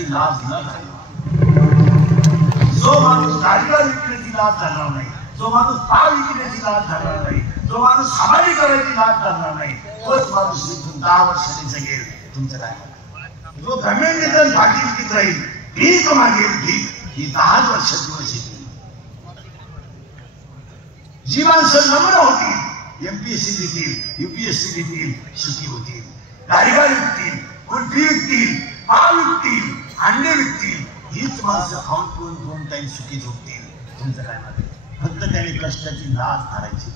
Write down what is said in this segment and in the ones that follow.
कष्टाची लाज न घालवा. जो माणूस गाडीला विकण्याची लाज घालणार नाही, जो माणूस पाव विकण्याची लाज घालणार नाही, जो माणूस समाधी करायची लाज घालणार नाही, तोच माणूस इथून 10 वर्षांनी जगेल. तुमचं काय? जो धर्मेंद्र पाटील किती राहील भीक मागेल भीक, ही 10 वर्ष दिवस येतील. जी माणसं नम्र होतील, एमपीएससी देतील, युपीएससी देतील, सुखी होतील. गाडीगार विकतील, कुल्फी विकतील, पाव विकतील, अंडे विकतील, हीच माणसं खाऊन पिऊन 2 टाइम सुखी झोपतील. तुमचं काय म्हणते? फक्त त्याने कष्टाची लाज धरायची.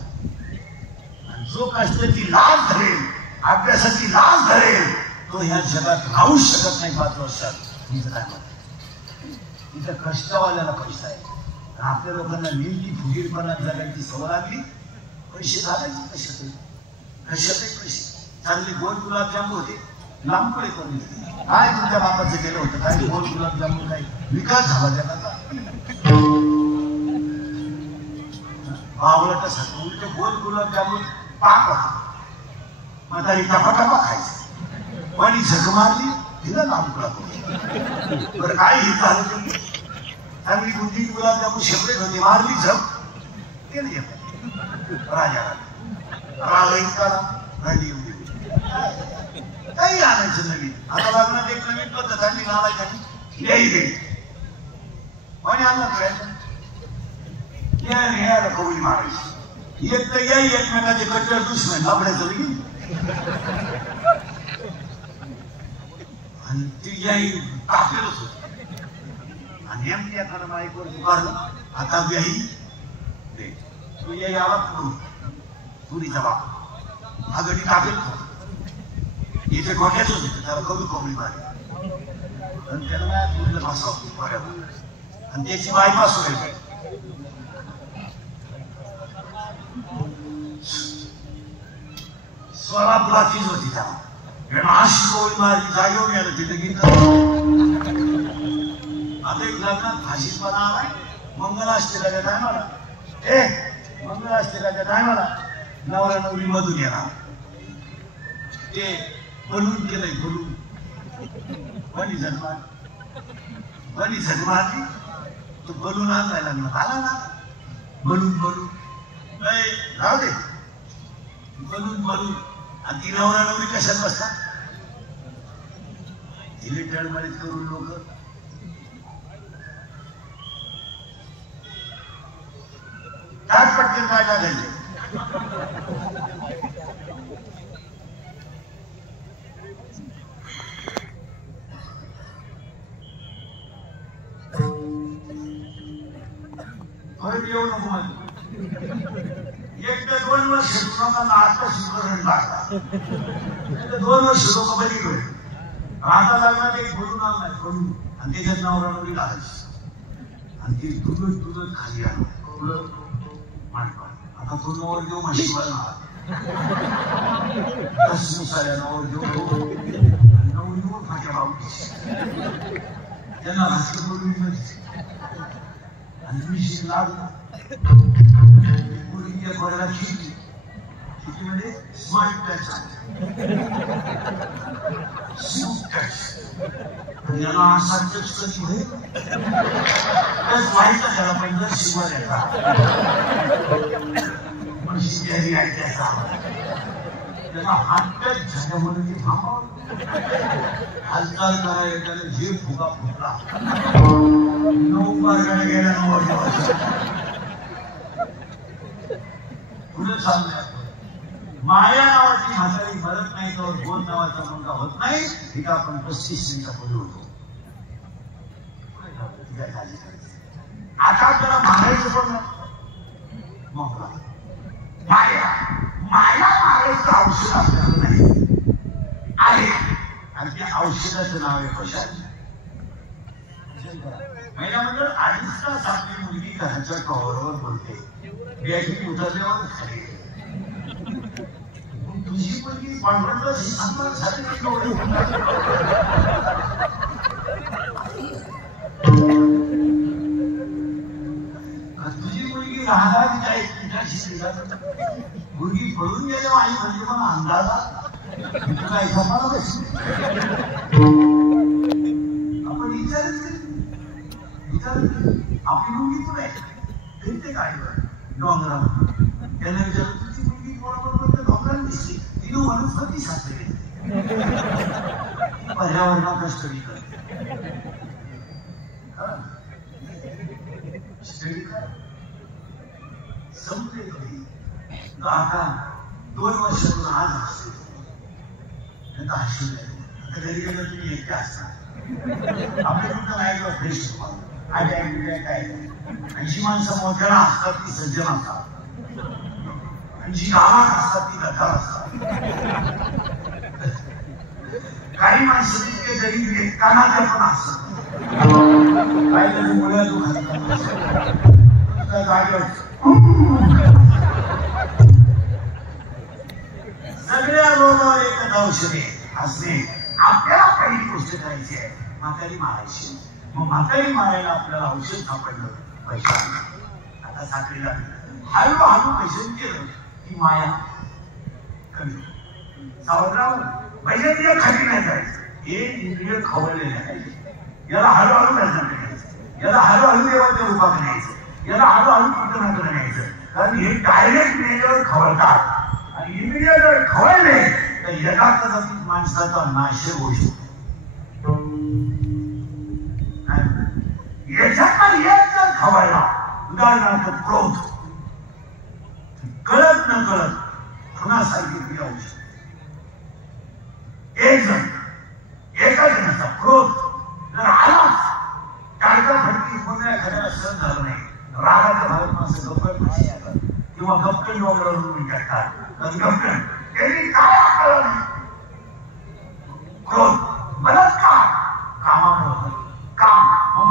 आणि जो कष्टाची लाज धरेल, अभ्यासाची लाज धरेल, तो ह्या जगात राहू शकत नाही 5 वर्षात. तुमचं काय म्हणते? इथं कष्टवाल्याला पैसा आहे. आपल्या लोकांना नेमकी फुगीरपणात जगायची सवय लागली. पैसे घालायचे कशात? कशातही पैसे. चांगले गोड गुलाबजामून होते, लांबकडे करून दिले. काय तुमच्या बापाचं केलं होतं? काय गोड गुलाबजामून काय विकास झाला जगाचा? बावळट उलटे गोड गुलाबजामून पाक होता. मग तरी टपाटपा खायचं. पण झक मारली तिला लांबकडा करून. बरं काय ही झालं? चांगली बुद्धी गुलाबजामून शेपरेट होती, मारली झक केली राजा राहिली काही आणायचं नवीन. आता लग्नात एक नवीन पद्धत आली, नावायची याही गेली आणि आणला यायला कवळी मारायची. एक तर याही एकमेकाचे कट्टर दुश्मन लापड्याचं गेली आणि ती याही टाकलेलंच होत. आणि नेमकी एखादं माईकवर पुकारलं, आता व्याही दे. तो याही आला पुढून, पुरीचा बाप हा गडी टाकेल. इथे डोक्याच होते, त्याला कमी कोंबडी मारली आणि त्याला नाही पुढलं भासावं आणि त्याची बायपास व्हायची. स्वरापुला चीज होती त्याला, अशी कोंबडी मारली जागेवर गेलं तिथे गेलं. आता एक लग्नात फाशीपणा आलाय. मंगलाष्टकाच्या टायमाला मंगलाष्टकाच्या टायमाला नवरा नवरी मधून येणार. ते बलून केलंय, बलून बली झक मारली. तो बलून आणायला लागला, आला ना बलून बलून राहू दे बलून बलून. आणि ती नवरा नवरी कशात बसतात? तिले टळमळीत करून लोक काय पटकन काय टाकायचे. येऊ नको म्हणजे 1 ते 2 वर्ष लोकांना आता सुधारण लागतात. 2 वर्ष लोक बरी होईल. आता लागणार एक बोलून आलं नाही बोलून आणि त्याच्यात नवरा नवरी लागायची आणि ती तुझं खाली आलं कवलं मांडपा. आता तो नवर देऊ माहिती साऱ्या नवर देऊ नवरी फाट्या बाबू त्यांना भाषण बोलून आणि तुम्ही लागला मुलगी बघायला शिकली. शिकलीमध्ये स्मार्ट टच याला असा टच कधी होईल टच व्हायचा त्याला पण शिवाय यायचा पण शिकायची आहे त्याचा त्याला हात टच झाल्यामुळे ती थांबावं हालचाल करायला त्याला जे फुगा फुटला 9 मार्गाने गेला 9 वर्ष पुढे चाललंय. माया नावाची म्हातारी मरत नाही तर 2 नावाचा मुलगा होत नाही. ठीक आपण 35 मिनिटा पुढे होतो. आता त्याला मारायचं पण मग माया माया मारायचं औषध आपल्याला नाही आहे आणि त्या औषधाचं नाव आहे कशाचं. महिला म्हणजे 2.5 तास आपली मुलगी घराच्या कव्हरवर बोलते. बॅटरी उतरल्यावर खाली तुझी मुलगी 15 तास झाली तुझी मुलगी राहणार मुलगी पळून गेल्यावर आई म्हणजे मला अंदाजा काय आपण आपली मुलगी कुठे आहे? फिरते काय डोंगरावर. त्याला विचारलं तुझी मुलगी कोणाबरोबर डोंगराला दिसली? तिने वनस्पती साचलेली पर्यावरणात स्टडी करते. स्टडी कर संपले कधी आता 2 वर्षातून आज असते आता हसू आता घरी गेलं तुम्ही एकटे असता आपल्या कुठं ऐकलं फ्रेश काय 80 माणसं मोठ्याला असतात ती सज्जन असतात आणि जी गावात असतात ती गटार असतात. काही माणसं तितके जरी कानातले पण असतात काही तरी मुळे जागेवर सगळ्या रोगावर एकच औषधे असणे. आपल्याला पहिली गोष्ट करायची आहे म्हातारी मारायची. मग म्हातारी मारायला आपल्याला औषध सापडलं पैसा. आता साखळीला हळूहळू पैसे केलं की माया कमी. सावधराव पहिले तिला खाली नाही जायचं. हे इंद्रिय खवळलेले आहे. याला हळूहळू प्रयत्न करायचं. याला हळूहळू देवाच्या रूपात न्यायचं. याला हळूहळू कीर्तनाकडे न्यायचं. कारण हे डायरेक्ट मेल्यावर खवळतात आणि इंद्रिय जर खवळले तर यथाकथित माणसाचा नाश होऊ शकतो. याच्यात एक जर खवळला उदाहरणार्थ क्रोध कळत न कळत खुनासारखी क्रिया होऊ शकते. एक जण एका जणाचा क्रोध जर आलाच काळका फटकी कोणत्या एखाद्याला सहन झालं नाही रागाच्या भागात माणसं गप्प किंवा गप्पन डोंगरावरून टाकतात. गप्पन त्यांनी काय आकळलं नाही. क्रोध बलात्कार कामामुळे काम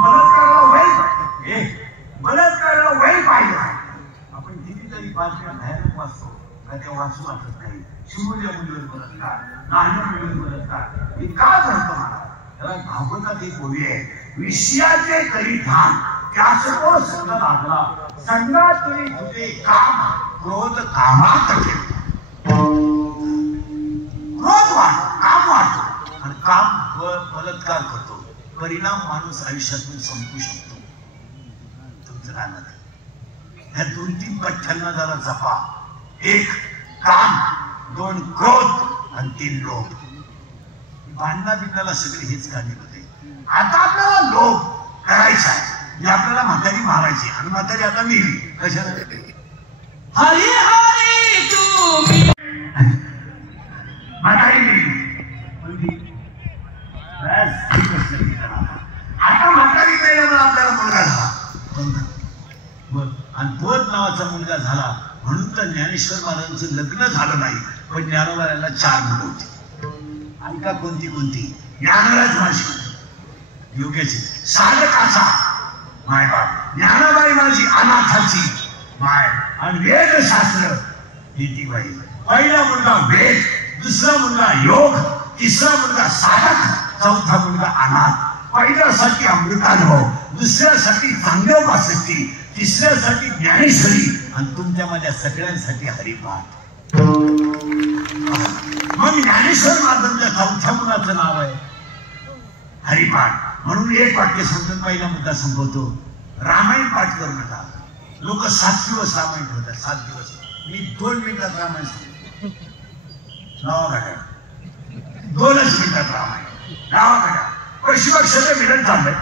बलात्काराला वैर पाहिजे. बलात्काराला वैर पाहिजे. आपण कितीतरी बातम्या भयानक वाचतो का ते वाचू वाटत नाही. शिवल्या मुलीवर बलात्कार नाण्या मुलीवर बलात्कार हे का घडतं मला त्याला भागवतात एक ओवी आहे. विषयाचे करी ध्यान त्यास तो संग लागला संगात तुम्ही तुझे काम क्रोध कामात ठेव. क्रोध वाढतो काम वाढतो आणि काम बलात्कार करतो. परिणाम माणूस आयुष्यातून संपू शकतो. तुमचं काय मत आहे? ह्या 2-3 पठ्ठ्यांना जरा जपा. 1 काम, 2 क्रोध आणि 3 लोभ. भांडणा बिंडाला सगळे हेच कारणीभूत आहे. आता आपल्याला लोभ करायचा आहे. आपल्याला म्हातारी मारायची आणि म्हातारी आता मेली कशाला? हरी हरी तुम्ही म्हातारी मेली आता म्हातारी मेल्यामुळे आपल्याला मुलगा झाला आणि तोच नावाचा मुलगा झाला म्हणून तर ज्ञानेश्वर महाराजांचं लग्न झालं नाही पण ज्ञानोबाला 4 मुलं होती. आणि का कोणती ज्ञानराज माझी योग्याची साधकाचा मायबाप ज्ञानाबाई माझी अनाथाची माय आणि वेदशास्त्र नीतीबाई. पहिला मुलगा वेद, दुसरा मुलगा योग, तिसरा मुलगा साधक, चौथा मुलगा अनाथ. पहिल्यासाठी अमृतानुभव, दुसऱ्यासाठी चांगदेवपासष्टी, तिसऱ्यासाठी ज्ञानेश्वरी आणि तुमच्यामध्ये सगळ्यांसाठी हरिपाठ. मग ज्ञानेश्वर महाराजांच्या चौथ्या मुलाचं नाव आहे हरिपाठ. म्हणून एक वाक्य सांगतो पहिला मुद्दा संपवतो. रामायण पाठ करू नका. लोक 7 दिवस रामायण ठेवतात. 7 दिवस. मी 2 मिनिटात रामायण सांगतो. नावाकडे 2च मिनिटात रामायण नावाकडे. पशुपक्षाचं मिलन झालंय.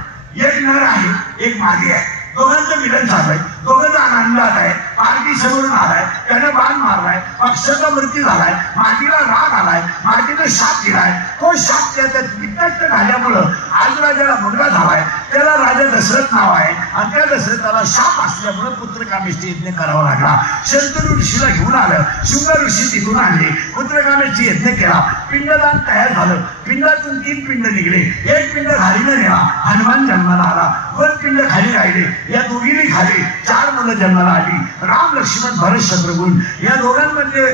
एक नर आहे एक मादी आहे. दोघांचं मिलन झालंय. दोघं आनंदात आहे. पारधी समोरून आलाय. त्याने बाण मारलाय. पक्षाचा मृत्यू झालाय. मातीला राग आलाय. मातीनं शाप दिलाय. तो शाप त्याच्यात वितक्त झाल्यामुळं आज राजाला मुलगा झालाय. त्याला राजा दशरथ नाव आहे आणि त्या दशरथाला शाप असल्यामुळं पुत्रकामेष्टी यज्ञ करावा लागला. शंतनू ऋषीला घेऊन आलं. शुंग ऋषी तिथून आणले. पुत्रकामेष्टी यज्ञ केला. पिंडदान तयार झालं. पिंडातून 3 पिंड निघले. एक पिंड खालीनं नेला. हनुमान जन्माला आला. 2 पिंड खाली राहिले. या दोघींनी खाली 4 मुलं जन्माला आली. राम लक्ष्मण भरत शत्रुघ्न या दोघांमध्ये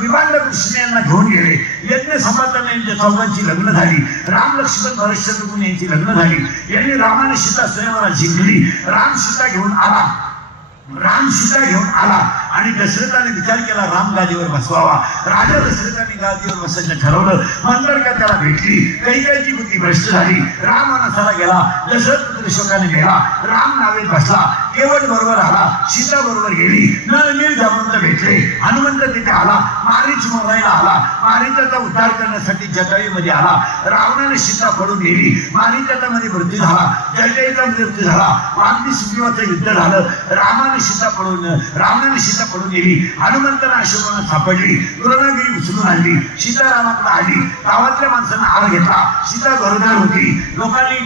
विभांड कृष्ण यांना घेऊन गेले. यज्ञ संपादन यांच्या 4घांची लग्न झाली. राम लक्ष्मण भरत शत्रुघ्न यांची लग्न झाली. यांनी रामाने सीता स्वयंवरात जिंकली. राम सीता घेऊन आला. आणि दशरथाने विचार केला राम गादीवर बसवावा. राजा दशरथाने गादीवर बसायचं ठरवलं. मंत्रिका त्याला भेटली. कैकेयीची बुद्धी भ्रष्ट झाली. राम वनवासाला गेला. दशरथ पुत्र शोकाने मेला. राम नावेत बसला. केवट बरोबर आला. सीता बरोबर गेली. नळनील जामवंत भेटले. हनुमंत तिथे आला. मारीच मरायला आला. मारीचाचा उद्धार करण्यासाठी जटायूमध्ये आला. रावणाने सीता पळून गेली. मारीचाचा मध्ये मृत्यू झाला. जटायूचा मृत्यू झाला. वाग्मी सुग्रीवाचं युद्ध झालं. रावणाने सीता पळून गेली. हनुमंतांना अशोकानं सापडली. द्रोणागिरी उचलून आणली. सीता रामाकडे आली. गावातल्या माणसांना आळ घेतला. सीता घरोदार होती. लोकांनी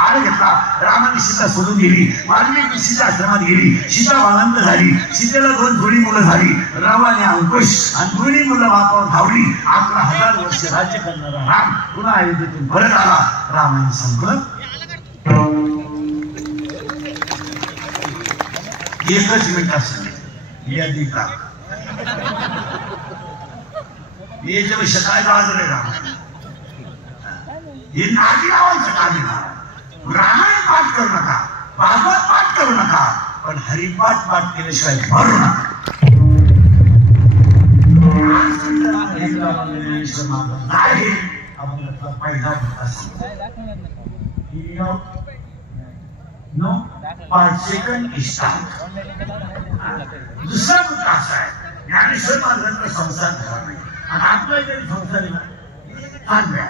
आळ घेतला. रामाने सीता सोडून गेली. वाल्मिकी सीता आश्रमात गेली. सीता बाळंत झाली. सीतेला 2 जुळी मुलं झाली. राम आणि अंकुश आणि दोन्ही मुलं बापावर धावली. आपला 1000 वर्ष राज्य करणारा राम पुन्हा अयोध्येतून परत आला. रामायण संपलं. एकच मिनिट असले या दीपा याच्यापेक्षा काय गाजलंय रामायण. हे नादी लावायचं काम आहे. रामायण पाठ करू नका. भागवत पाठ करू नका. पण हरिपाठ पाठ केल्याशिवाय भरू नका. पहिला नो पर सेकंड स्टार्ट. दुसरा मुद्दा असा आहे ज्ञानेश्वर महाराजांचा संसार झाला नाही. आता आपला जरी संसार आहे ना चांगल्या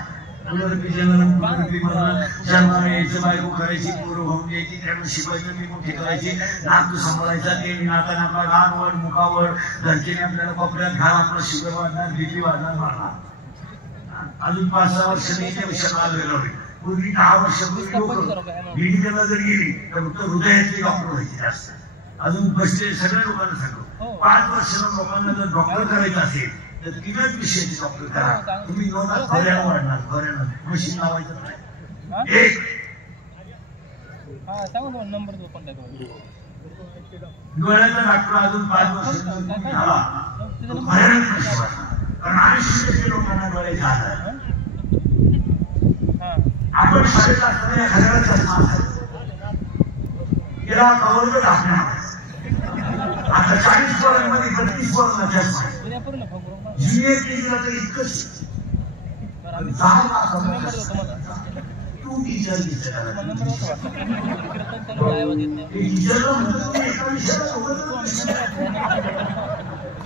जन्माला यायचं बायको करायची पोरं होऊन द्यायची त्यामुळे शिवायचं मी मोठी करायची नातू सांभाळायचा ते नाताने आपला गानवड मुखावर घरच्याने आपल्याला कोपऱ्यात घाल आपलं शुगर वाढणार बीपी वाढणार वाढणार. अजून 5-6 वर्ष नाही त्यापेक्षा काल वेगळं होईल. पूर्वी 10 वर्षापूर्वी लोक मेडिकलला जर गेली तर फक्त हृदयातली डॉक्टर व्हायची जास्त. अजून बसले सगळ्या लोकांना सांगतो 5 वर्षाला लोकांना जर डॉक्टर करायचं असेल तर 3च विषयाची डॉक्टर करा. तुम्ही घोड्याला वाढणार. घोड्याला मशीन लावायचं नाही. एक डोळ्याचा डॉक्टर अजून 5 वर्ष झाला भयानक पैसे वाढणार. कारण 80% लोकांना डोळ्याचे आजार. आपण शाळेत असताना एखाद्याला चष्मा असायचा गेला कवर टाकणार. आता 40 पोरांमध्ये 32 पोरांना चष्मा आहे. ज्युनियर केजीला तर इतकंच 10 लाख तू टीचर टीचरला म्हणतो तुम्ही एका विषयाला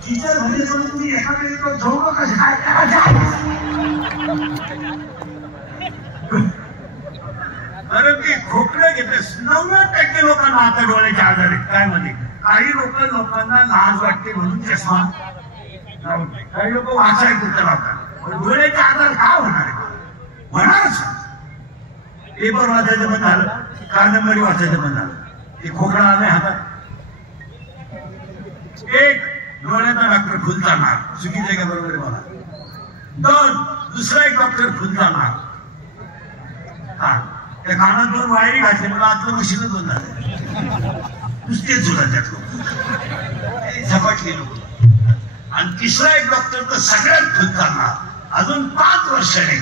टीचर म्हणजे तुम्ही एका वेळेला जाऊ नका. अरे ते खोकलं घेते. 90% लोकांना आता डोळ्याचे आजार आहेत. काय मध्ये काही लोकांना लाज वाटते म्हणून चष्मा. काही लोक वाचायला कुठं लावतात. पण डोळ्याचे आजार का होणार होणारच. पेपर वाचायचं बंद झालं. कादंबरी वाचायचं बंद झालं. ते खोकला आलाय हातात. एक डोळ्याचा डॉक्टर खुलताना चुकीचं आहे का बरोबर आहे मला. 2 दुसरा एक डॉक्टर खुलताना त्या कानात 2 वायरी घातले मला आतलं मशीनच बंद झालं. नुसतेच जुळत त्यात लोक झपाटले लोक. आणि तिसरा एक डॉक्टर तर सगळ्यात खुलताना अजून 5 वर्षाने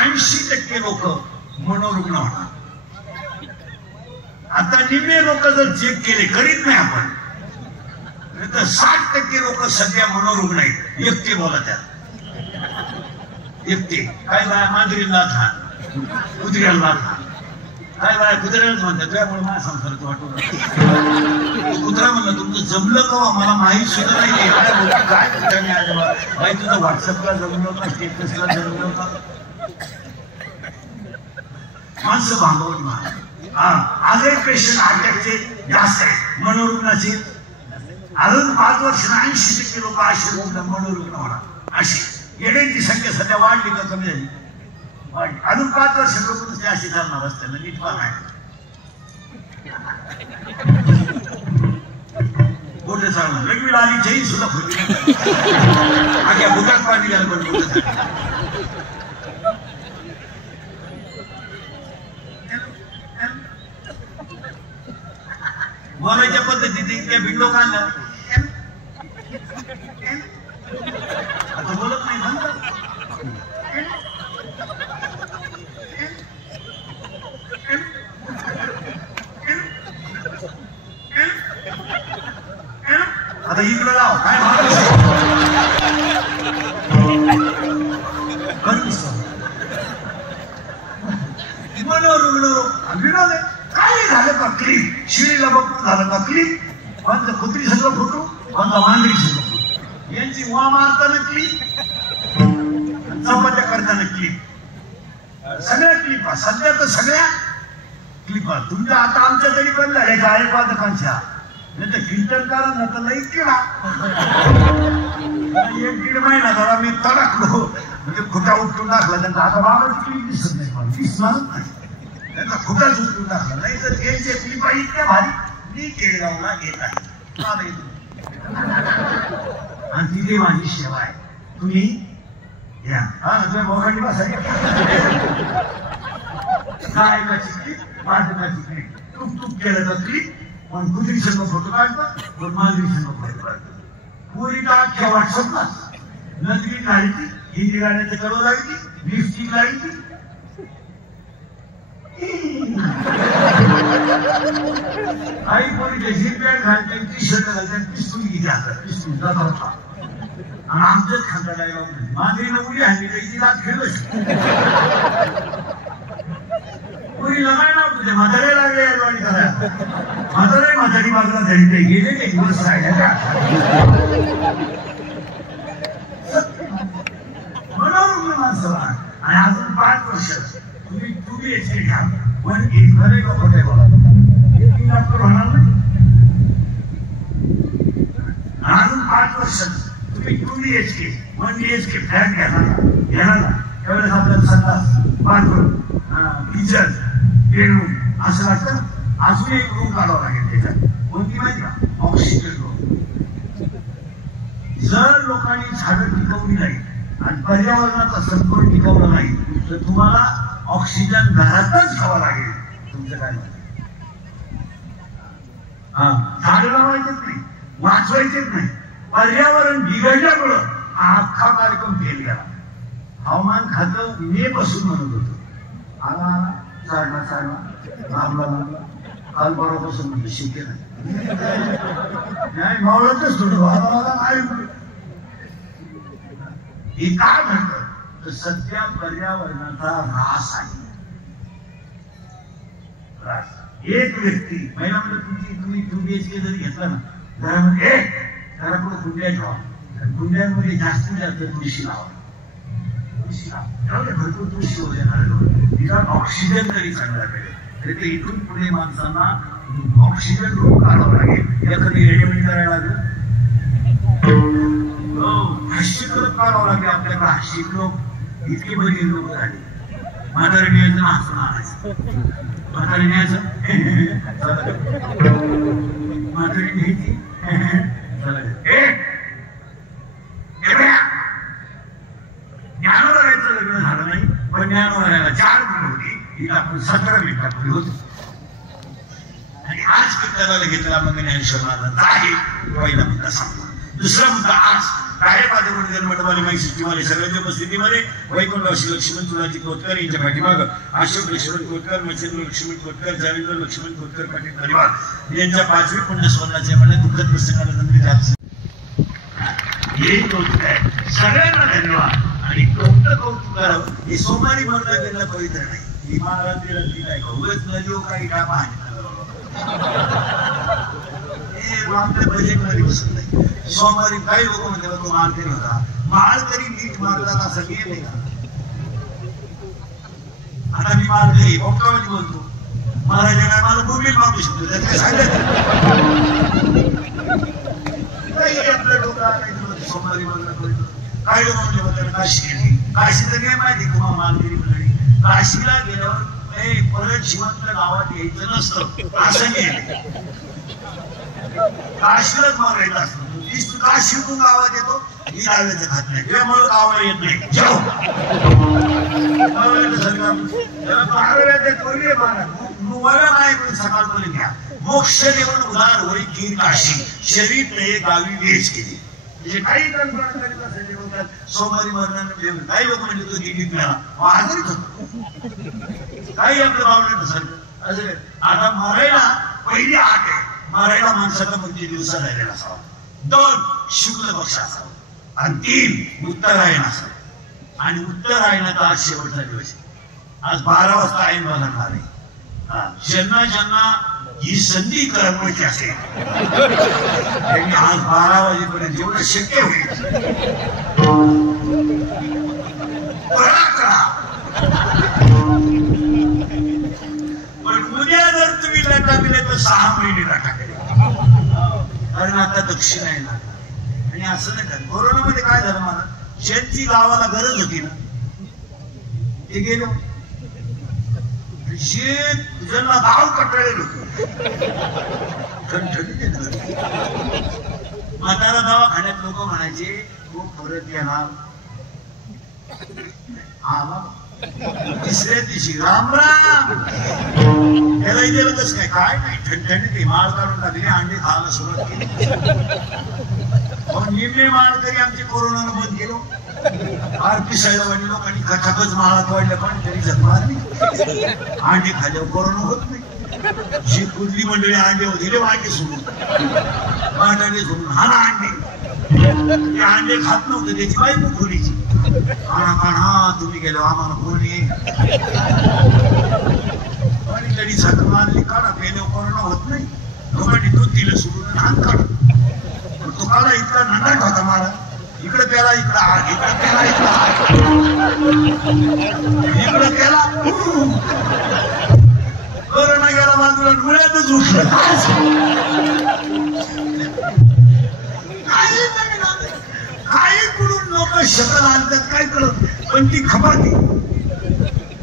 80% लोक मनोरुग्ण होणार. आता निम्मे लोक जर चेक केले करीत नाही आपण तर 60% लोक सध्या मनोरुग्ण आहेत. एकटे बोला त्यात एकटे. काय बाया मांजरीला थान कुत्र्याला थान. काय बाया कुत्र्यालाच म्हणतात. त्यामुळे मला संसाराचं वाटून कुत्रा म्हणलं तुमचं जमलं का मला माहीत सुद्धा नाही. काय कुत्र्याने आजोबा बाई तुझं व्हॉट्सअपला जमलं का स्टेटसला जमलं का. माणसं भांडवली मा. आजही पेशंट अटॅकचे जास्त आहेत. मनोरुग्णाचे अजून 5 वर्षांना 80% लोक अशी मनोरुग्ण होणार. अशी येड्यांची संख्या सध्या वाढली का कमी झाली. अजून 5 वर्ष लोक नुसते अशी चालणार असताना नीट पाहा आहे. मोठे चालणार लग्न आली जैन सुद्धा फुटली. आग्या बुटात पाणी घ्यायला पण बोलायच्या पद्धतीत इतक्या भिंडो काढल्या. आता बोलत नाही म्हणतात. आता इकडे लाव काय विनोद काय झालं का क्लिप शिळीला बघून झालं का क्लिप कोणतं कुत्री सगळं फोटो कोणता मांजरी सगळं फोटो यांची उवा मारताना क्लिप चपात्या करताना क्लिप सगळ्या क्लिपा सध्या तर सगळ्या क्लिपा तुमच्या आता आमच्या तरी पण झाल्या गायकवादकांच्या नाही तर कीर्तनकारांना तर लई केला एक दीड महिना जरा मी तडकलो म्हणजे खुटा उठून टाकला त्यांचा आता बाबाची क्लिप दिसत नाही पण दिसणारच नाही त्यांचा खुटाच उठून टाकला नाही तर यांच्या क्लिपा इतक्या भारी मी केळगावला येत आहे आणि तिथे माझी सेवा आहे तुम्ही या हा तुम्ही मोबाईल बसायची गायकाची क्लिप वादकाची क्लिप टुक टुक केलं तर क्लिप पण कुत्री संघ फोटो काढतात पण मांजरी संघ फोटो काढतात पुरी टाक्या व्हॉट्सअपला नजरी लावायची हिंदी गाण्याचं कडव लावायची लिपस्टिक लावायची काही पोरी जीन पॅन्ट घालतात टी शर्ट घालतात पिस्तूल किती हातात पिस्तूल जातात आणि आमच्याच खांदा मांजरीनं उडी आणली तर ती रात खेळच पुरी लमाय नव्हतं ते म्हातारे लागले आणि करायला म्हातारी बाजूला धरी ते गेले ते दिवस राहिले म्हणून माणसं आणि अजून 5 वर्ष तुम्ही BHK घ्या पण खरे का खोटे बोला डॉक्टर होणार नाही अजून 5 वर्ष तुम्ही 2 BHK 1 BHK फ्लॅट घेणार ना त्यावेळेस आपल्याला संडास बाथरूम किचन बेडरूम असं वाटतं अजून एक रूम काढावं लागेल त्याच्यात कोणती माहिती का ऑक्सिजन रूम जर लोकांनी झाडं टिकवली नाही आणि पर्यावरणाचा संतुलन टिकवलं नाही तर तुम्हाला ऑक्सिजन घरातच घ्यावा लागेल तुमचं काय झाडं लावायचेच नाही वाचवायचेच नाही पर्यावरण बिघडल्यामुळं हा अख्खा कार्यक्रम फेल गेला हवामान खातं मे पासून म्हणत होतं आला चालला लांबला काल बरोबर म्हणजे शिके नाही मावळतच थोडं काय हे काय म्हणतं तर सध्या पर्यावरणाचा ऱ्हास आहे एक व्यक्ती महिला म्हणलं तुम्ही 2 BHK जरी घेतला ना घरामध्ये घरा पुढे कुंड्या ठेवा कुंड्यांमध्ये जास्तीत जास्त तुळशी लावा भरपूर तुळशी होते तिला ऑक्सिजन तरी चांगला मिळेल तर इथून पुढे माणसांना ऑक्सिजन रूम काढावं लागेल एखादी रेडिमेड करायला लागेल हास्य करत काढावं लागेल आपल्याला हास्य लोक इतके बरी लोक झाले म्हातारी न्यायचं ना हसून आणायचं म्हातारी न्यायचं म्हातारी न्यायची ज्ञानोदराचं लग्न झालं नाही पण ज्ञानोदराला 4 मुलं होती ही आपण 17 मिनिटापूर्वी होती आणि आज कीर्तनाला घेतला मग ज्ञानेश्वर महाराजांचा आहे पहिला मुद्दा सांगला दुसरा मुद्दा आज कार्यपाद गुरुजन मंडपाने माई सृष्टीमध्ये सगळ्यांच्या उपस्थितीमध्ये वैकुंठवासी लक्ष्मण तुळाजी कोतकर यांच्या पाठीमाग अशोक लक्ष्मण कोतकर मच्छिंद्र लक्ष्मण कोतकर जावेंद्र लक्ष्मण कोतकर पाटील परिवार यांच्या 5वी पुण्यस्मरणाच्या म्हणजे दुःखद प्रसंगाला नंतर हे कौतुक आहे सगळ्यांना धन्यवाद आणि कौतुक करावं हे सोमवारी म्हणता त्यांना पवित्र नाही ही महाराज काय उगत नदीव काही टापा आपल्या बजेट मध्ये बसत नाही सोमवारी काही लोक म्हणते तो माळकरी होता माळकरी नीट मारला असा नियम आहे का आता मी माळकरी भोकावली बोलतो महाराजांना मला भूमीत मागू शकतो त्यात काय सांगायचं आपल्या डोक्याला सोमवारी बोलणं काही लोक म्हणजे काशी गेली काशी तर काय माहिती का माळकरी मंडळी काशीला गेल्यावर परत शिवंत गावात यायचं नसतं असं नाही काशीलाच मारायचं असतं काशीतून गावात येतो ही डाव्याचं खात नाही त्यामुळे गावाला येत नाही सकाळपर्यंत घ्या मोक्ष देवन उदार होई की काशी शरीर नये गावी वेच केली म्हणजे काही सोमवारी मरणार काही लोक म्हणजे तो दिल्लीत मिळाला आजारीच होतो काही आपलं बावडे नसेल आता मरायला पहिली आठ आहे मारायला माणसाला 25 दिवसात राहिलेला असावा 2 शुक्ल पक्ष असावा आणि 3 उत्तरायण असावं. आणि उत्तरायणाचा आज शेवटचा दिवस आहे. आज 12 वाजता ऐन बदलणार आहे. ज्यांना ज्यांना ही संधी करमवायची असेल त्यांनी आज 12 वाजेपर्यंत जेवढं शक्य होईल करा. पण उद्या जर तुम्ही लाटा दिले तर 6 महिने लाटा केले. कारण आता दक्षिणा येणार. आणि असं नाही झालं. कोरोनामध्ये काय झालं मला, ज्यांची गावाला गरज होती ना ते गेलो. जे ज्यांना गाव कटाळलेलं होतं म्हातारा दवाखान्यात लोक म्हणायचे तो परत येणार. तिसऱ्या दिवशी राम राम. त्याला गेलं कसं काय, काय नाही, ठणठणीत माळ काढून टाकली, अंडे खायला सुरुवात केली. निम्मे माळकरी आमचे कोरोनानं बंद केलो. पिसाळवाणी लोकांनी कथाकच माळात वाढल्या पण तरी जगणार नाही. अंडे खाल्यावर कोरोना होत नाही. जी कुठली मंडळी अंडे दिले वाटे सोडून वाटाने सोडून हा ना अंडे, ते अंडे खात नव्हतं, त्याची बायको खोलीची. हा तुम्ही गेलो आम्हाला कोणी आणि तरी झक मारली काढा पेल्यावर कोरोना होत नाही. लोकांनी दूध दिलं सोडून हात काढ. तो काढा इतका नंदाट होता मला. इकडे पेला इकडं आग, इकडे पेला इकडं आग, इकडे पेला कोरोना गेला बाजूला डोळ्यातच उठलं. काही कुठून लोक शकल आणतात काय करत, पण ती खपाती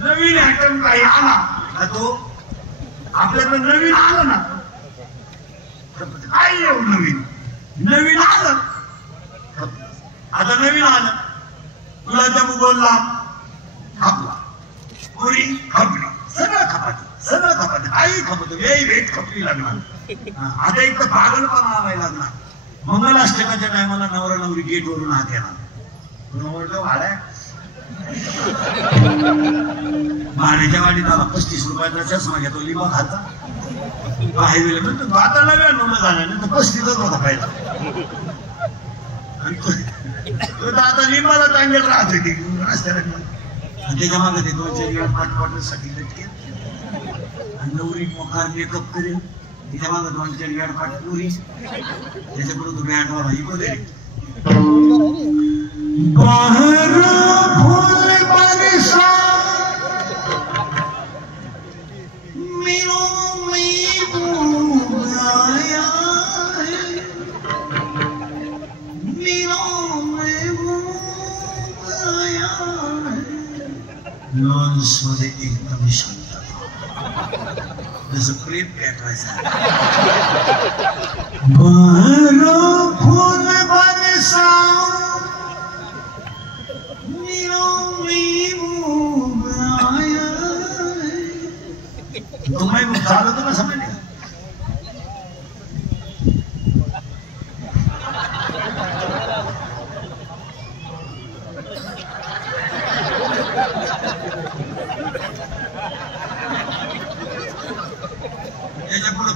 नवीन आयटम काही आला तो आपल्याकडे नवीन आलं ना काय येऊ नवीन आलं. आता नवीन आलं गुलाबजामू बोलला खपला, पुरी खपली, सगळं खपाती काही खपत वेट खपली लागणार. आता एक तर पागलपणा आवायला लागणार. मंगलाष्टकाच्या टायमाला नवरा नवरी गेट वरून हात येणार. भाड्या भाड्याच्या वाडीत आला 35 रुपयाचा चष्मा घेतो, लिंबा खाता हायवेला म्हणतो आता नव्या नोंद झाल्यानंतर 35च होता पहिला. आता लिंबाला टांगेल राहत होती रस्त्याला. त्याच्या मागे ते 2-4 पाठपाठसाठी लटके आणि नवरी मोकार मेकअप करेल. तिच्या मागे 2-4 पाठ पुरी, त्याच्याकडून तो बँडवाला इको दे. मध्ये एकदम शांत जसं प्रेम पेटवायचं. फूल बरसा तुम्ही चालत ना समजले.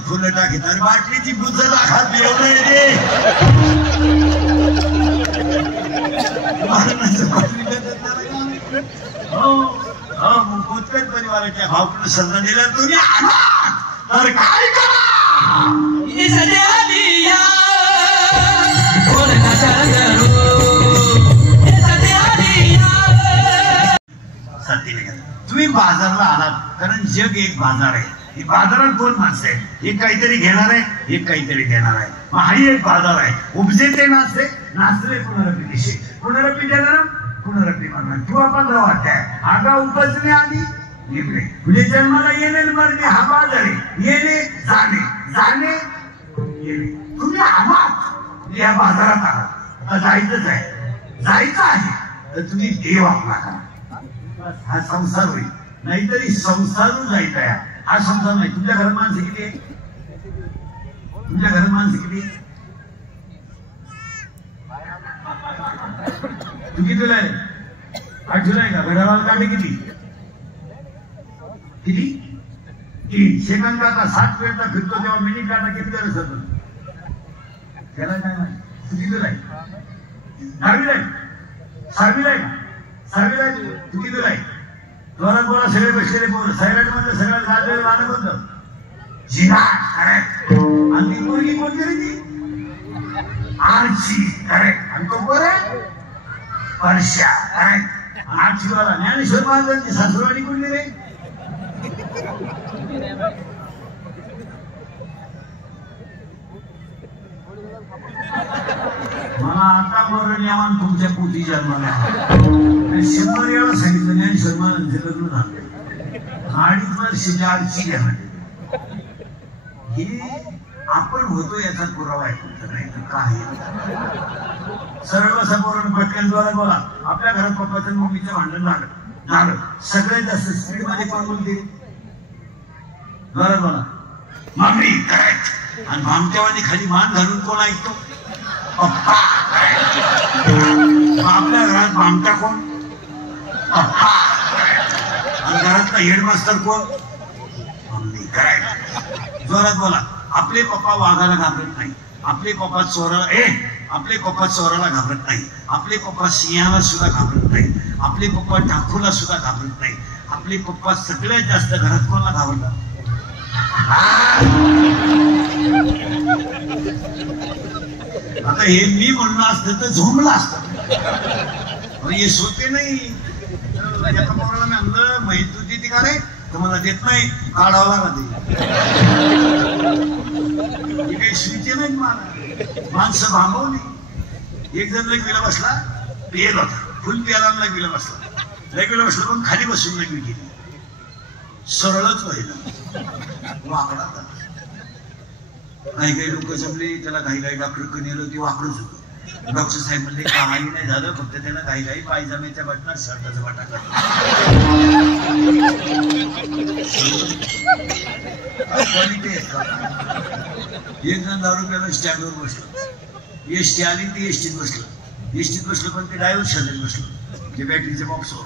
फुलं टाकीत आणि बाटलीची बुजत हात मिळवलं रे. कोणत्याच परिवाराच्या भावपूर्ण सल्ला दिला तुम्ही तर काय करा. तुम्ही बाजारला आलात कारण जग एक बाजार आहे. बाजारात 2 माणसं आहेत, एक काहीतरी घेणार आहे, एक काहीतरी देणार आहे. मग हाही एक बाजार आहे. उपजे ते नाचते, नाचले पुनरपी दिशे, पुनरपी देणार पुनरपी मारणार. किंवा 15 वाटताय आगा उपजणे आधी निघले म्हणजे जन्माला येणे मरणे हा बाजार आहे. येणे जाणे जाणे येणे. तुम्ही आहात या बाजारात आहात. आता जायचंच आहे तर तुम्ही देव आपला करा. हा संसार होईल. नाहीतरी संसारून जायचा आहे. हा संसार नाही. तुमच्या घरात माणसं किती आहे? तुमच्या घरात माणसं किती? तू कितीला आहे? 8वीला आहे का? घराला काढे किती? 3 सेकंद काढता 7 वेळचा फिरतो तेव्हा मिनिट काढता किती गरज होतो त्याला काय माहिती. किती आहे? 10वीला आहे, 6वीला आहे, 6वीला आहे तू किती आहे? जोरात बोला सगळे बसलेले पोरं. सैराट मध्ये सगळ्यात गाजलेलं गाणं कोणतं? जिहाद. करेक्ट. आणि ती पोरगी कोणती रे ती? आरची. करेक्ट. आणि तो पोर आहे परश्या. करेक्ट. आरचीवाला ज्ञानेश्वर महाराजांची सासुरवाडी कोणती रे? मला आता बरं नियमान तुमच्या पोटी जन्माला 100 वेळा सांगितलं ज्ञानेश्वर महाराजांचे लग्न झालं. 2.5 वर्ष आरची घ्या हे आपण होतो याचा पुरावा आहे तुमचा, नाही तर काय? सरळ असा बोलून पटकनद्वारा बोला. आपल्या घरात पप्पाचं मम्मीचं भांडण झालं, सगळ्यात जास्त स्पीड मध्ये कोण बोलते? बरं बोला. मम्मी. करेक्ट. आणि भामट्यावानी खाली मान घालून कोण ऐकतो? पप्पा. आपल्या घरात भामटा कोण? पप्पा. आणि घरातला हेडमास्टर कोण? मम्मी. करेक्ट. जोरात बोला. आपले पप्पा वाघाला घाबरत नाही, आपले पप्पा चोराला घाबरत नाही, आपले पप्पा सिंहाला सुद्धा घाबरत नाही, आपले पप्पा ठाकूरला सुद्धा घाबरत नाही. आपले पप्पा सगळ्यात जास्त घरात कोणाला घाबरतात? आता हे मी म्हणलं असतं तर झोंबलं असतं. हे सोपे नाही. एका पोराला मी म्हणलं माहिती होती ती का रे? तर मला देत नाही, काढावं लागत. काही स्विचे नाही मला. माणसं भांबवली. एक जण लगवीला बसला, पेल होता, फुल प्याला लगवीला बसला. लगवीला बसला पण खाली बसून लगवी केली. सरळच व्हायला वाकडा. काही काही लोक जमले, त्याला काही काही डॉक्टर नेलं, ते वाकडच होतं. डॉक्टर साहेब म्हणले काही नाही झालं, फक्त त्याला काही काही पायजामेच्या बटनात शर्टाचा बटा क्वालिटी आहे का? एक जण दारू प्यायला स्टँडवर बसलं, एसटी आली ती एसटीत बसलं पण ते ड्रायव्हर शेजारी बसलं, ते बॅटरीच्या बॉक्सवर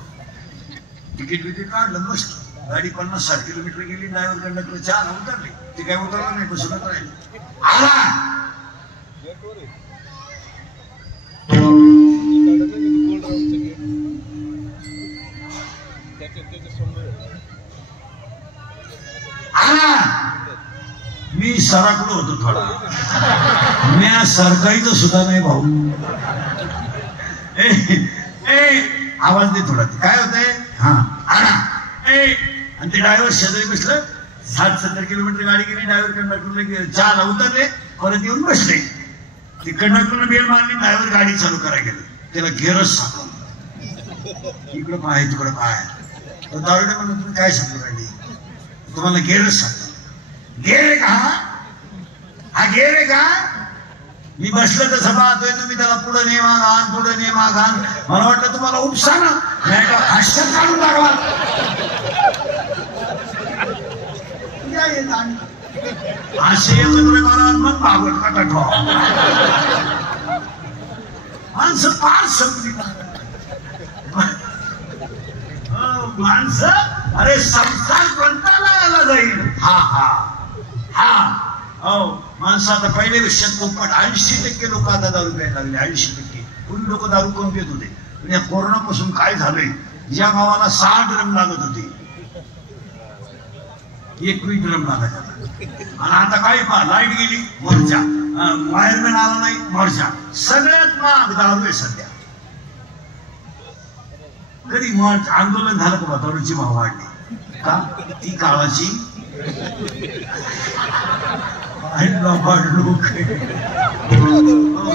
तिकीट काढलं, बसलं. गाडी 50-60 किलोमीटर गेली, ड्रायव्हर कंडक्टर चहा उतरले, ते काय उतरलं नाही, बसूनच राहिले. आला मी सराकडं होतो थोडा, मी सरकारीच सुद्धा नाही भाऊ. आवाज दे थोडा. काय होतंय? हा. आणि ते ड्रायव्हर शेजारी बसलं, 60-70 किलोमीटर गाडी गेली, ड्रायव्हर कंडक्टरला चहाला उतरले, परत येऊन बसले. ते कंडक्टरने बेल मारली, ड्रायव्हर गाडी चालू करायला गेलं, त्याला गेअरच सापडलं. इकडं पाय तिकडं पाय. दारुडे म्हणून तुम्ही काय सांगू राहिली? तुम्हाला गेअरच सापडलं. गेअर आहे का? हा गेअर आहे का? मी बसलं तसं पाहतोय तुम्ही त्याला पुढे नेमा घाण, पुढे नेमा घाण. मला वाटलं तुम्हाला उपसा ना, नाही का हास्य काढून लागला. असे एकत्र करा मग भागवत कटा ठेवा. माणसं फार संपली. माणसं अरे संसार कोणताला यायला जाईल. हा हा हा. हो माणसं आता पहिल्या विषयात पोपट 80% लोक आता दारू प्यायला लागले. 80%. पूर्वी लोक दारू कमी पित होते. पण या कोरोनापासून काय झालंय, ज्या गावाला 6 ड्रम लागत होते, 21 ड्रम लागायचा. आणि आता काय पहा, लाईट गेली मोर्चा, वायरमॅन आला नाही मोर्चा. सगळ्यात महाग दारू आहे सध्या. कधी आंदोलन झालं का? दारूची भाव वाढली का? ती काळाची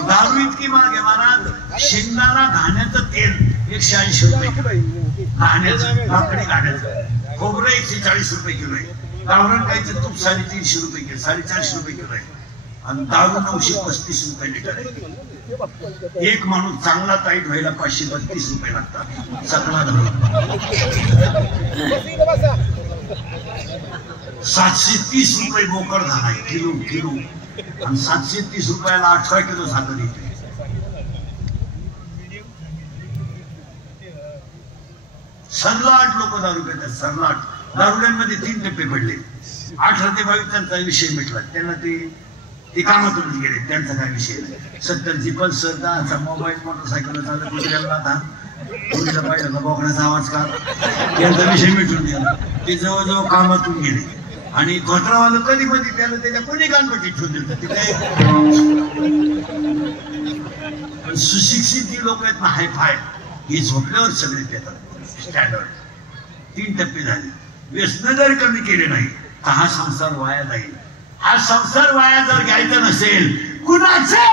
दारू इतकी महाग आहे महाराज. शेंगदाणा घाण्याचं तेल 180 रुपये किलो आहे. घाण्याचं लाकडी घाण्याचं खोबरं 140 रुपये किलो आहे. गावरान गाईचं तूप 350 रुपये किलो, 450 रुपये किलो आहे. आणि दारू 935 रुपये लिटर आहे. एक माणूस चांगला टाईट व्हायला 532 रुपये लागतात. सगळा धरून 730 रुपये बोकड झालाय किलो. आणि 730 रुपयाला 18 किलो साखर येते. सरलाट लोक दारू पितात. सरलाट. दारुड्यांमध्ये 3 टप्पे पडले. 18 ते 22 त्यांचा विषय मिटला. त्यांना ते ते कामातूनच गेले, त्यांचा काय विषय नाही. 70ची पल्सर, 10चा मोबाईल, मोटरसायकल चालत कुत्र्याला आता पुरीला पाहिलं का बोकडाचा आवाज का, त्यांचा विषय मिटून गेला. ते जवळजवळ कामातून गेले. आणि धोत्रावालं कधी मध्ये त्याला त्याच्या कोणी कानपट्टी ठेवून दिलं. ते काय सुशिक्षित जी लोक आहेत ना, हाय फाय, हे झोपल्यावर सगळे पेतात. स्टँडर्ड 3 टप्पे झाले. व्यसन जर कमी केले नाही तर हा संसार वाया जाईल. हा संसार वाया जर घ्यायचा नसेल, कुणाचे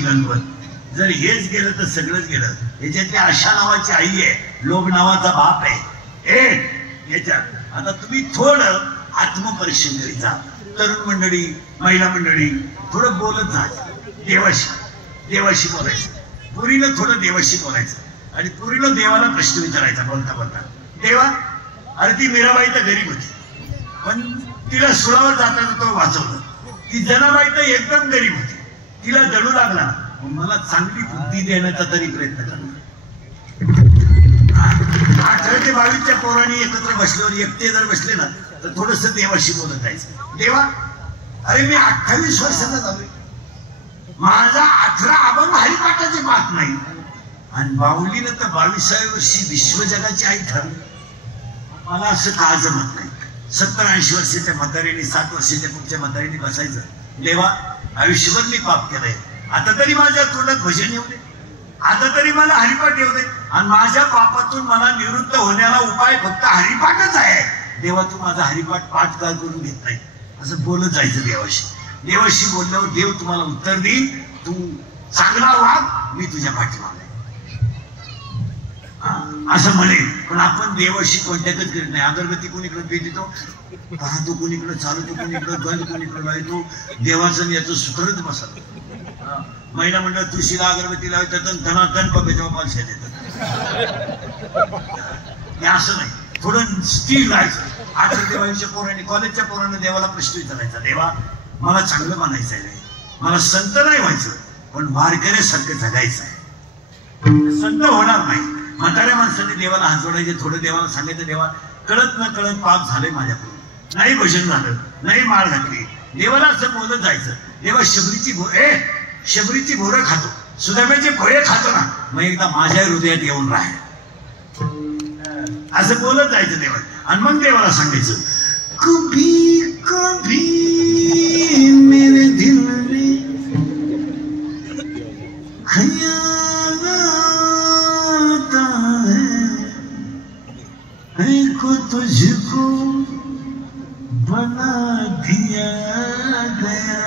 गणपत जर हेच गेलं तर सगळंच गेलं. याच्यातली आशा नावाची आई आहे, लोभ नावाचा बाप आहे. याच्यात आता तुम्ही थोडं आत्मपरीक्षण करीत जा. तरुण मंडळी, महिला मंडळी, थोडं बोलत जा देवाशी. देवाशी बोलायचं, पुरीनं थोडं देवाशी बोलायचं. आणि पुरीनं देवाला प्रश्न विचारायचा बोलता बोलता, देवा अरे ती मीराबाई तर गरीब होती, पण तिला सुरावर जाताना तो वाचवलं. ती जनाबाई तर एकदम गरीब होती, तिला जळू लागला, मला चांगली बुद्धी देण्याचा तरी प्रयत्न करणार. 18 ते 22च्या पोरांनी एकत्र बसल्यावर एकटे जर बसले ना तर थोडस देवाशी बोलत जायचं. देवा अरे मी 28 वर्षाचा झालोय, माझा 18 अभंग हरिपाठाचे पाठ नाही, आणि बाहुलीनं तर 22व्या वर्षी विश्वजगाची आई ठरली. मला असं का जमत नाही. 70-80 वर्षाच्या म्हातारीने 7 वर्षाच्या पुढच्या म्हातारीने बसायचं, देवा आयुष्यभर मी पाप केलंय, आता तरी माझ्या तोंडात भजन येऊ दे, आता तरी मला हरिपाठ येऊ दे, आणि माझ्या पापातून मला निवृत्त होण्याला उपाय फक्त हरिपाठच आहे. देवा तू माझा हरिपाठ पाठ का करून घेत नाही. असं बोलत जायचं देवाशी. देवाशी बोलल्यावर देव तुम्हाला उत्तर देईल, तू चांगला वाग, मी तुझ्या पाठीमागे असं म्हणेल. पण आपण देवाशी कॉन्टॅक्टच करीत नाही. अगरबत्ती कोणीकडे पेटितो, पाहतो कोणीकडे, चालतो कोणीकडे, गंध कोणीकडे लावतो, देवाचं याचं सुधरत बसत. महिला मंडळ तुळशीला अगरबत्ती लावतात, धनाधन पप्याच्या पालश्या देतात. असं नाही, थोडं स्थिर राहायचं. 18 ते 22च्या पोरांनी, कॉलेजच्या पोरांना देवाला प्रश्न विचारायचा, देवा मला चांगलं मानायचं आहे, मला संत नाही व्हायचं, पण वारकऱ्यासारखं जगायचं आहे. संत होणार नाही. म्हाताऱ्या माणसाने देवाला हात जोडायचे, थोडं देवाला सांगायचं, देवा कळत न कळत पाप झाले माझ्याकडून, नाही भजन झालं, नाही माळ घातली. देवाला असं बोलत जायचं. देवा शबरीची बोरं खातो, सुदाम्याचे फळे खातो ना, मग एकदा माझ्या हृदयात येऊन राह, असं बोलत जायचं देवा. आणि मग देवाला सांगायचं, कभी कभी मेरे दिल में खयाल आता है को तुझको बना दिया गया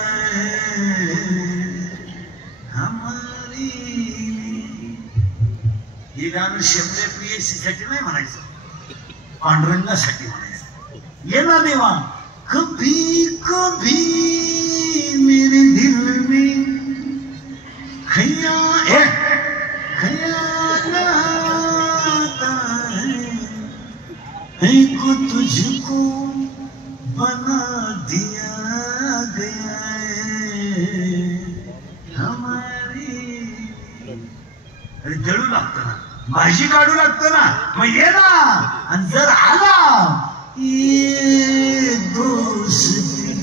हमारी. हे गाणं शब्द प्रियसीसाठी नाही म्हणायचं, पांडुरंगासाठी म्हणायचं. ये ना देवा कभी कभी मेरे दिल में खयाल आता है को तुझको बना दिया गया हमारी. अरे जळू लागतं ना, भाजी काढू लागतं ना, मग ये ना. आणि जर आला ये दोस्ती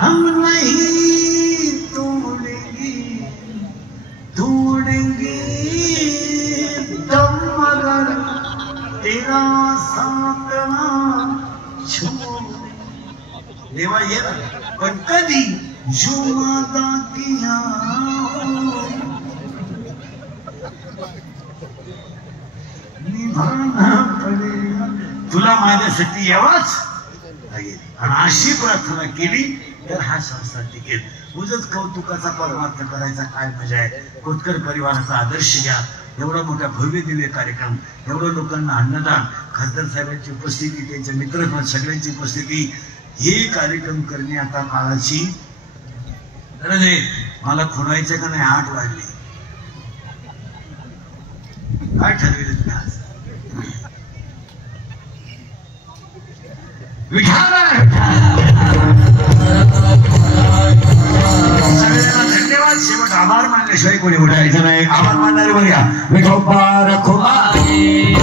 हम नहीं तोड़ेंगे दम मगर तेरा साथ ना छोड़. देवा ये ना, पण कधी जुमादा किया निभाना पडेगा, तुला माझ्यासाठी यावाच लागेल. आणि अशी प्रार्थना केली तर हा संसार टिकेल. उजच कौतुकाचा परमार्थ करायचा काय मजा आहे. खोतकर परिवाराचा आदर्श घ्या. एवढा मोठा भव्य दिव्य कार्यक्रम, एवढं लोकांना अन्नदान, खासदार साहेबांची उपस्थिती, त्यांच्या मित्र सगळ्यांची उपस्थिती, हे कार्यक्रम करणे आता काळाची गरज आहे. मला खुणायचं का नाही 8 वाजले. काय ठरविलं तुम्ही आज? सगळ्यांना धन्यवाद. शेवट आभार मानल्याशिवाय कोणी उठायचं नाही. आभार मानणारे बघा. विठोबा रखुमाई.